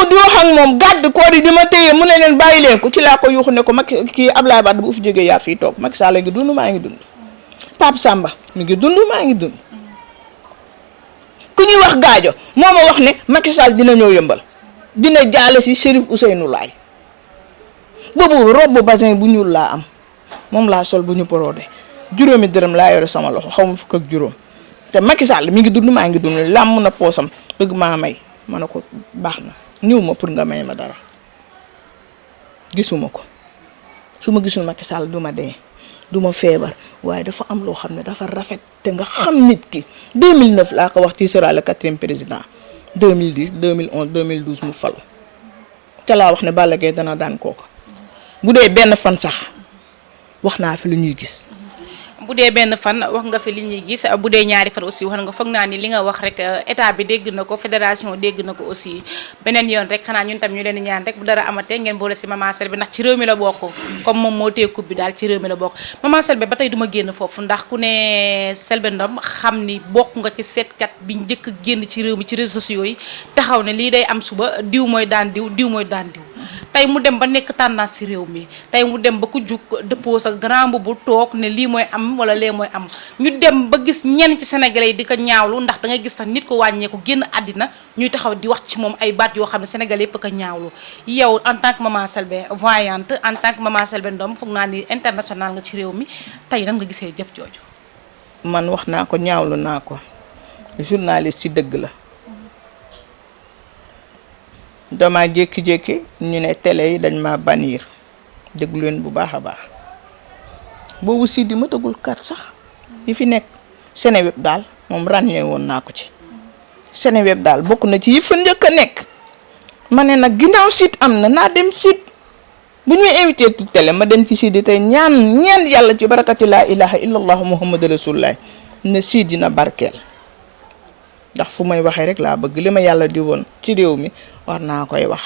ñëw di wax ak moom gàdd koor yi di ma téye mu ne leen bàyyi leen ko ci laa ko yuuxu ne ko Macky kii Ablaye Wade bu fi jógee yaa fii toog Macky Sall ngi dund maa ngi dund Pape Samba mi ngi dund maa ngi dund ku ñuy wax gaajo moo ma wax ne Macky Sall dina ñëw yëmbal dina jaale si Chérif Ousseynou Laye boobu robe basin bu ñuul laa am moom laa sol bu ñu brodé juróomi dërëm laa yore sama loxo xaw ma fukk ak juróom te Macky Sall mi ngi dund maa ngi dund làmm na poosam bëgg maa may ma ne ko baax na ñëw ma pour nga may ma dara gisuma ko su ma gisul Macky Sall du ma dee du ma feebar waaye dafa am loo xam ne dafa rafet te nga xam nit ki 2009 laa ko wax ci sera le 4e président 2010 2011 2012 mu falu te laa wax ne Balla Gaye dana daan kooka bu dee benn fan sax wax naa fi lu ñuy gis. bu dee benn fan wax nga fi li ñuy gis bu dee ñaari fan aussi wax nga foog naa ni li nga wax rek état bi dégg na ko fédération dégg na ko aussi beneen yoon rek xanaa ñun tam ñu leen di ñaan rek bu dara amatee ngeen boole si Mama Selbé ndax ci réew mi la bokk comme moom moo téye coupe bi daal ci réew mi la bokk Mama Selbé ba tey du ma génn foofu ndax ku ne Selbé Ndom xam ni bokk nga ci seetkat bi njëkk a génn ci réew mi ci réseaux sociaux yi taxaw ne lii day am suba diw mooy daan diw diw mooy daan diw tey mu dem ba nekk tendance ci réew mi tey mu dem ba ku jug dëppoo sa grand bu toog ne lii mooy am wala lee mooy am ñu dem ba gis ñenn ci sénégalais yi di ko ñaawlu ndax da ngay gis sax nit ko wàññeeku génn àddina ñuy taxaw di wax ci moom ay baat yoo xam ne sénégalais yëpp ko ñaawlu yow en tant que Mama Selbé voyante en tant que Mama Selbé Ndom foog naa ni international nga ci réew mi tey nan nga gisee jëf jooju. man wax naa ko ñaawlu naa ko journaliste ci dëgg la dama jékki-jékki ñu ne télé yi dañ ma bannir déglu leen bu baax a baax boobu Sidi ma tëggul kat sax yi fi nekk Seneweb daal moom ràññee woon naa ko ci Seneweb daal bokk na ci yi fa njëkk a nekk ma ne nag ginnaaw site am na naa dem site bu ñu invité ci télé ma dem ci Sidi tey ñaan yàlla ci barakati laa ilaha illallah muhammadu rasulullah ne Sidi na barkeel ndax fu may waxee rek laa bëgg li ma yàlla di woon ci réew mi war naa koy wax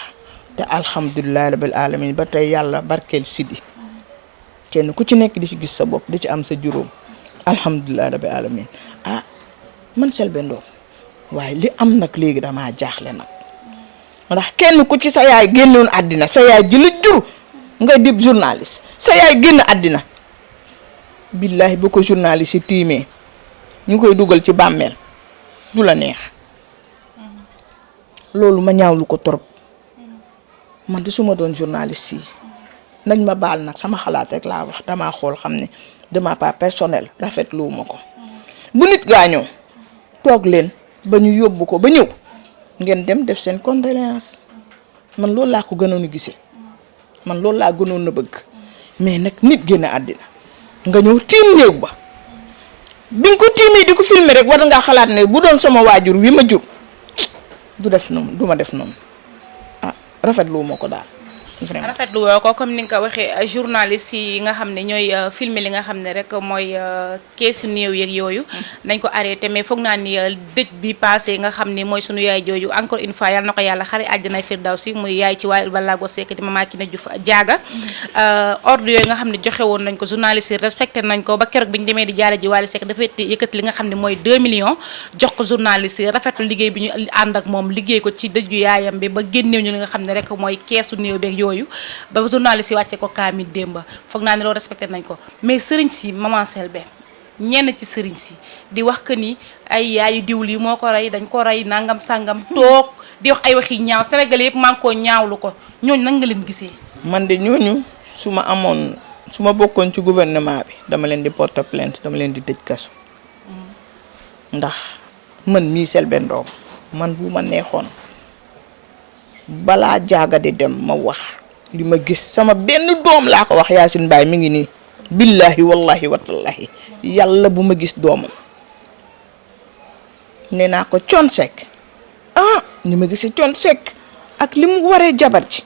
te alhamdulilah rabbil alamin ba tey yàlla barkeel Sidi kenn ku ci nekk di ci gis sa bopp di ci am sa juróom alhamdulilah rabbil alamin man Selbé Ndom waaye li am nag léegi damaa jaaxle nag ndax kenn ku ci sa yaay génnoon àddina sa yaay ji la jur nga dib journaliste sa yaay génn àddina billahi bu ko journaliste yi tiimee ñu koy dugal ci bàmmeel du la neex loolu ma ñaawlu ko trop man de su ma doon journaliste yi nañ ma baal nag sama xalaat rek laa wax damaa xool xam ne de ma part personnelle rafetlu ma ko bu nit gaañoo toog leen ba ñu yóbbu ko ba ñëw ngeen dem def seen condoléance man loolu laa ko gënoon a gisee man loolu laa gënoon a bëgg mais nag nit génn àddina nga ñëw tiim néew ba bi nga ko tiimee di ko filmer rek war ngaa xalaat ne bu doon sama waajur wi ma jur du def noonu du ma def noonu rafetlu ma ko daal. rafetlu woo ko comme ni nga ko waxee journaliste yi nga xam ne ñooy filmer li nga xam ne rek mooy keesu néew yeeg yooyu nañ ko arrêté mais foog naa ni dëj bi passé nga xam ne mooy sunu yaay jooju encore une fois yàlla na ko yàlla xare àjjana firdawsi muy yaay ci Wally Ballago Seck di Mama Kiné Diouf Diaga ordre yooyu nga xam ne joxe woon nañ ko journaliste yi respecté nañ ko ba keroog bi ñu demee di jaare ji Wally Seck dafay yëkkati li nga xam ne mooy 2 millions jox ko journaliste yi rafetlu liggéey bi ñu ànd ak moom liggéey ko ci dëju yaayam bi ba génneew ñu li nga xam ne rek mooy keesu néew beeg yooyu ba journaliste yi wàcce ko kaamil démba foog naa ne loolu respecté nañ ko mais sëriñ si Mama Selbé ñenn ci sëriñ si di wax que ni ay yaayu diwli yi moo ko rey dañ ko rey nangam sangam toog di wax ay waxi ñaaw Sénégalais yëpp maa ngi koo ñaawlu ko ñooñu nan nga leen gisee. man de ñooñu su ma bokkoon ci gouvernement bi dama leen di porter plainte dama leen di tëj kaso ndax man mii Selbé Ndom man bu ma neexoon balaa Diaga di dem ma wax li ma gis sama benn doom laa ko wax Yacine Mbaye mi ngi nii billahi wallahi watallahi yàlla bu ma gis doomam nee naa ko Thione Seck ni ma gisee Thione Seck ak li mu waree jabar ci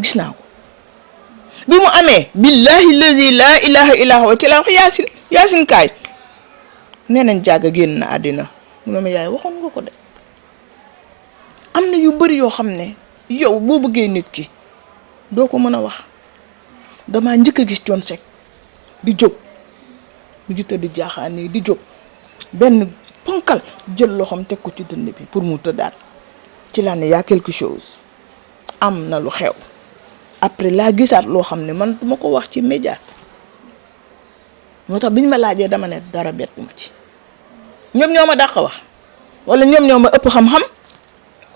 gis naa ko bi mu amee billahi lazi la ilaha illa huwa ci la wax Yacine kaay nee nañ Diaga génn na àddina mu ne ma yaay waxoon nga ko de am na yu bari yoo xam ne yow boo bëggee nit ki doo ko mën a wax damaa njëkk a gis Thione Seck di jóg mu ngi tëdd jaaxaan nii di jóg benn ponkal jël loxoom teg ko ci dënn bi pour mu tëddaat ci laa ne y a quelque chose am na lu xew après laa gisaat loo xam ne man duma ko wax ci média moo tax bi ñu ma laajee dama ne dara bettu ma ci ñoom ñoo ma dàq wax wala ñoom ñoo ma ëpp xam-xam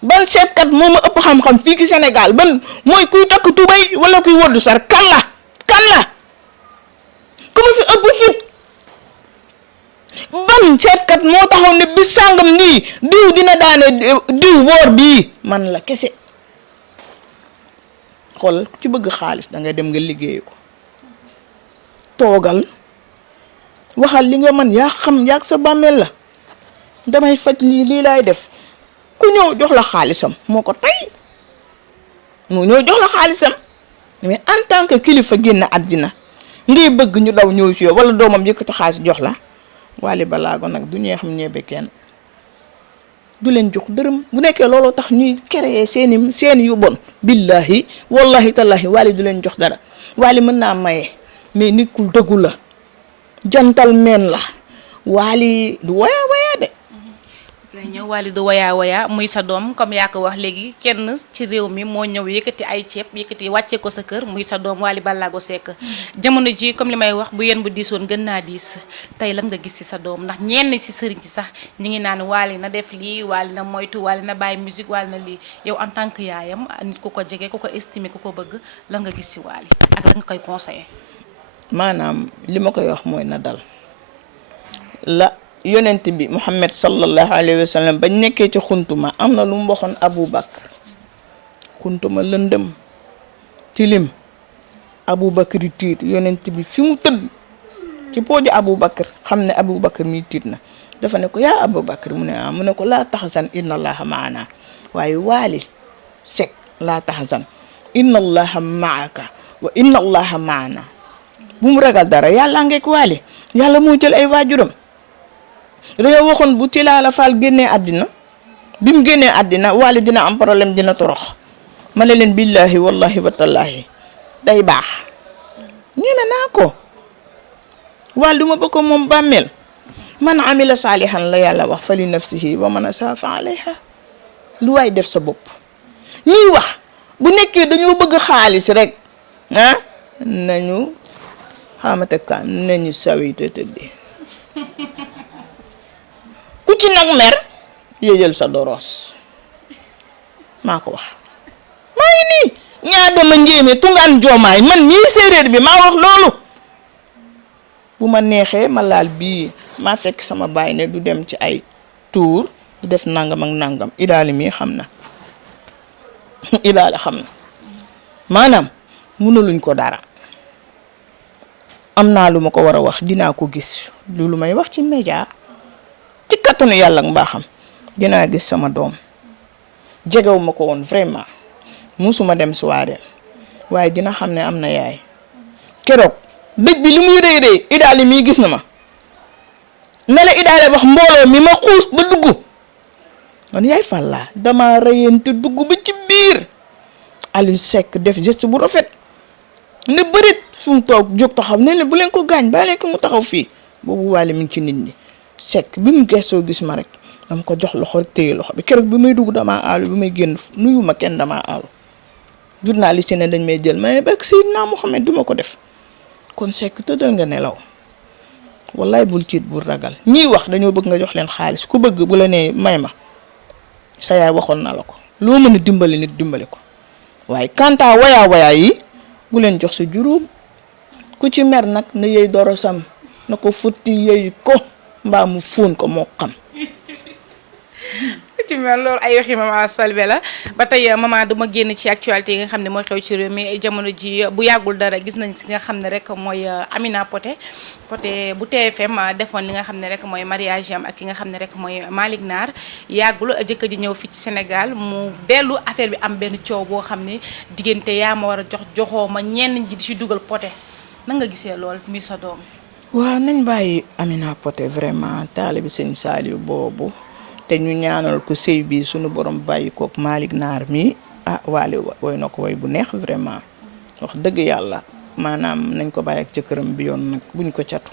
ban seetkat moo ma ëpp xam-xam fii ci Sénégal ban mooy kuy takk tubay wala kuy woddu sar kan la ku ma fi ëpp fit ban seetkat moo taxaw ne bis sàngam nii diw dina daane diw woor bii man la kese xool ci bëgg xaalis da ngay dem nga liggéey ko toogal waxal li nga mën yaa xam yaa sa bàmmeel la damay faj lii laay def ku ñëw jox la xaalisam moo ko tey moo ñëw jox la xaalisam mais en tant que kilifa génn àddina ngay bëgg ñu daw ñëw si yow wala doomam yëkkati xaalis jox la Wally Ballago nag du ñee xam ñebe kenn du leen jox dërëm bu nekkee looloo tax ñuy créer seeni yu bon billahi wallahi tallahi Wally du leen jox dara Wally mën naa maye mais nit ku dëggu la gentleman la Wally du waya de ñëw Wally du waya muy sa doom comme yaa ko wax léegi kenn ci réew mi moo ñëw yëkkati ay ceeb yëkkati wàcce ko sa kër muy sa doom Wally Ballago Seck jamono ji comme li may wax bu yéen bu diisoon gën naa diis tey lan nga gis ci sa doom ndax ñenn ci sëriñ ci sax ñi ngi naan Wally na def lii Wally na moytu Wally na bàyyi musique Wally na lii yow en tant que yaayam nit ku ko jege ku ko estimé ku ko bëgg lan nga gis ci Wally ak lan nga koy conseillé. maanaam li ma koy wax mooy na dal la yonent bi Muhammad sallallahu alayhi wa sallam bañ nekkee ci xuntuma am na lu mu waxoon Abu Bakr xuntuma lëndëm tilim Abu Bakr yi tiit yonent bi fi mu tëdd ci pooju Abu Bakr xam ne Abu Bakr mi tiit na dafa ne ko yaa Abu Bakr mu ne mu ne ko laa taxzan inna allaha maana waaye Wally Seck laa taxzan inna allaha maaka wa inna allaha maana bu mu ragal dara yàlla ngeek Wally yàlla moo jël ay waajuram dañoo waxoon bu Tilala Fall génnee àddina bi mu génnee àddina Wally dina am problème dina torox ma ne leen billahi wallahi wa tallahi day baax ñeme naa ko Wally duma bëgg ko moom bàmmeel man amila saalihan la yàlla wax fa li nafsihi wa man asaa fa alayha lu waay def sa bopp ñuy wax bu nekkee dañoo bëgg xaalis rek nañu xamate ka nañu sawi te tëddee ku ci nag mer yéjal sa doros maa ko wax maa ngi nii ñaa dama njéeme tungaan joomaay man mii séeréer bi maa wax loolu bu ma neexee ma laal bii maa fekk sama baay ne du dem ci ay tour du def nangam ak nangam idaali mii xam na idaali xam na maanaam mënuluñ ko dara am naa lu ma ko war a wax dinaa ko gis lu may wax ci média ci kattanu yàlla ak mbaaxam dinaa gis sama doom jegewu ma ko woon vraiment musuma dem soirée waaye dina xam ne am na yaay keroog dëj bi li muy rëy rëy idaali mii gis na ma ne la idaali wax mbooloo mi ma xuus ba dugg man yaay Falla dama rëyante dugg ba ci biir Aliou Seck def geste bu rafet ne bërit fu mu toog jóg taxaw ne leen bu leen ko gaañ ba leen ko mu taxaw fii boobu Wally mi ngi ci nit ñi Seck bi mu gestoo gis ma rek dama ko jox loxo rek téye loxo bi keroog bi may dugg damaa aalu bi may génn nuyu ma kenn damaa aalu journaliste ne dañ may jël mais bak Seydina Mohamed duma ko def kon Seck tëddal nga nelaw wallaay bul tiit bul ragal ñiy wax dañoo bëgg nga jox leen xaalis ku bëgg bu la nee may ma sa yaay waxoon na la ko loo mën a dimbali nit dimbali ko waaye kanta wayaa yi bu leen jox sa juróom ku ci mer nag na yey dorosam na ko futti yey ko mbaa mu fóon ko moo xam ci mel loolu ay waxi Mama Selbé la ba tey maman duma génn ci actualité yi nga xam ne mooy xew ci réew mi jamono ji bu yàggul dara gis nañ si nga xam ne rek mooy Amina Poté bu TFM defoon li nga xam ne rek mooy mariage am ak ki nga xam ne rek mooy Malick Naar yàggul jëkkër ji ñëw fii ci Sénégal mu dellu affaire bi am benn coow boo xam ne diggante yaa ma war a joxoo ma ñenn ñi di ci dugal Poté nan nga gisee lool mi sa doom. waaw nañ bàyyi Amina Poté vraiment taalibi sëñ Saliou boobu te ñu ñaanal ko sëy bi suñu borom bàyyi kook Malick Naar mi Wally woy na ko woy bu neex vraiment wax dëgg yàlla maanaam nañ ko bàyyi ak jëkkëram bi yoon nag buñ ko catu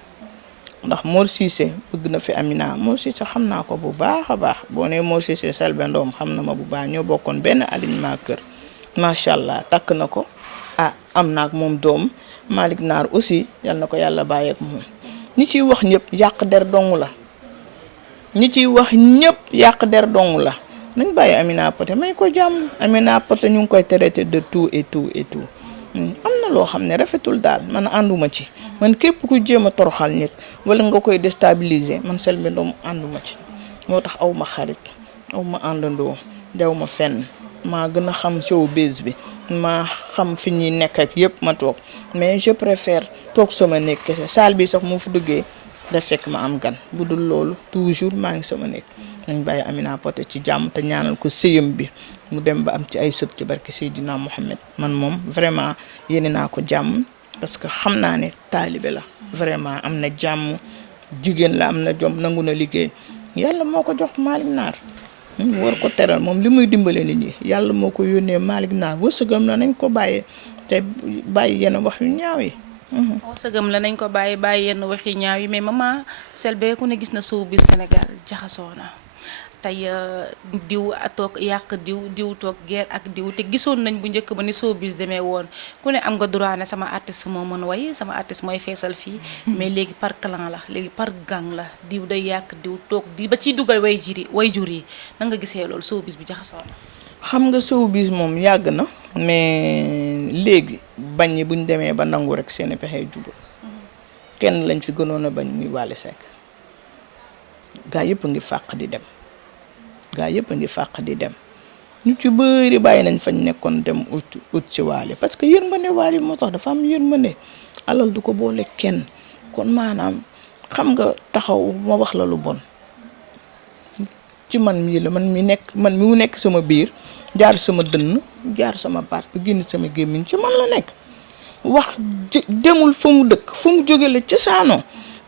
ndax Mor Cissé bëgg na fi Amina. Mor Cissé xam naa ko bu baax a baax boo nee Mor Cissé Selbé Ndom xam na ma bu baax ñoo bokkoon benn alignement kër macha allah takk na ko am na ak moom doom Malick Naar aussi yal na ko yàlla bàyyeek moom. ñi ciy wax ñëpp yàq der dong la ñi ciy wax ñëpp yàq der dong la nañ bàyyi Amina Poté may ko jàmm. Amina Poté ñu ngi koy traité de tout et tout et tout am na loo xam ne rafetul daal man ànduma ci man képp ku jéem a toroxal nit wala nga koy déstabiliser man Selbé Ndom ànduma ci moo tax aw ma xarit aw ma àndandoo dew ma fenn maa gën a xam showbiz bi maa xam fi ñuy nekk ak yëpp ma toog mais je préfère toog sama nekk kese salle bi sax mu fi duggee da fekk ma am gan bu dul loolu toujours maa ngi sama nekk. nañ bàyyi Amina Poté ci jàmm te ñaanal ko sëyam bi mu dem ba am ci ay sët ci barke Seydina Mohamed man moom vraiment yéene naa ko jàmm parce que xam naa ne taalibe la vraiment am na jàmm jigéen la am na jom nangu na liggéey yàlla moo ko jox Malick Naar war ko teral moom li muy dimbale nit ñi yàlla moo ko yónnee Malick Naar wërsëgam la nañ ko bàyyee te bàyyi yenn wax yu ñaaw yi. wërsëgam la nañ ko bàyyi yenn wax yu ñaaw yi mais maman Selbé ku ne gis na showbiz Sénégal jaxasoo na tey diw toog yàq diw toog guerre ak diw te gisoon nañ bu njëkk ba ni showbiz demee woon ku ne am nga droit ne sama artiste moo mën way sama artiste mooy feesal fii mais léegi par clan la léegi par gang la diw day yàq diw toog di ba ciy dugal way jur yi na nga gisee loolu showbiz bi jaxasoo na. xam nga showbiz moom yàgg na mais léegi bañ ñi buñ demee ba nangu rek seeni pexe jubal kenn lañ fi gënoon a bañ muy Wally Seck gaa yëpp a ngi fàq di dem. gaa yëpp a ngi fàq di dem ñu ci bëri bàyyi nañ fañ nekkoon dem ut ci Wally parce que yërmande Wally moo tax dafa am yërmande alal du ko boole kenn kon maanaam xam nga taxaw ma wax la lu bon ci man mii la man mi mu nekk sama biir jaar sama dënn jaar sama baat ba génn sama gémmiñ ci man la nekk wax demul fa mu dëkk fa mu jóge la ci saanoo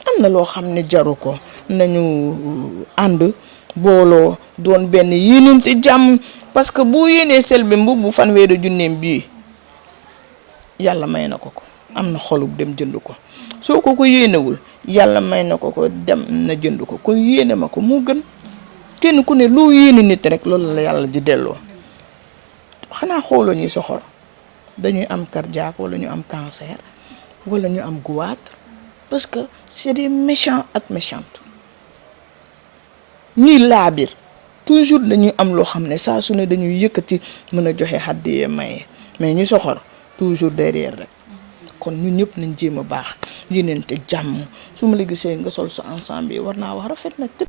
am na loo xam ne jaru ko nañu ànd booloo doon benn yéenante jàmm parce que boo yéenee Selbé mbubb fanweeri junneem bii yàlla may na ko am na xolub dem jënd ko soo ko yéenewul yàlla may na ko dem na jënd ko kon yéene ma ko moo gën kenn ku ne loo yéene nit rek loolu la yàlla di delloo xanaa xooloo ñi soxor dañuy am cardiaque wala ñu am cancer wala ñu am goitre parce que c'est des méchants ak méchantes ñuy laabir toujours dañuy am loo xam ne saa su ne dañuy yëkkati mën a joxe xaddiyee maye mais ñu soxor toujours derrière rek kon ñun ñëpp nañ jéem a baax yéneente jàmm su ma la gisee nga sol sa ensemble yi war naa wax rafet na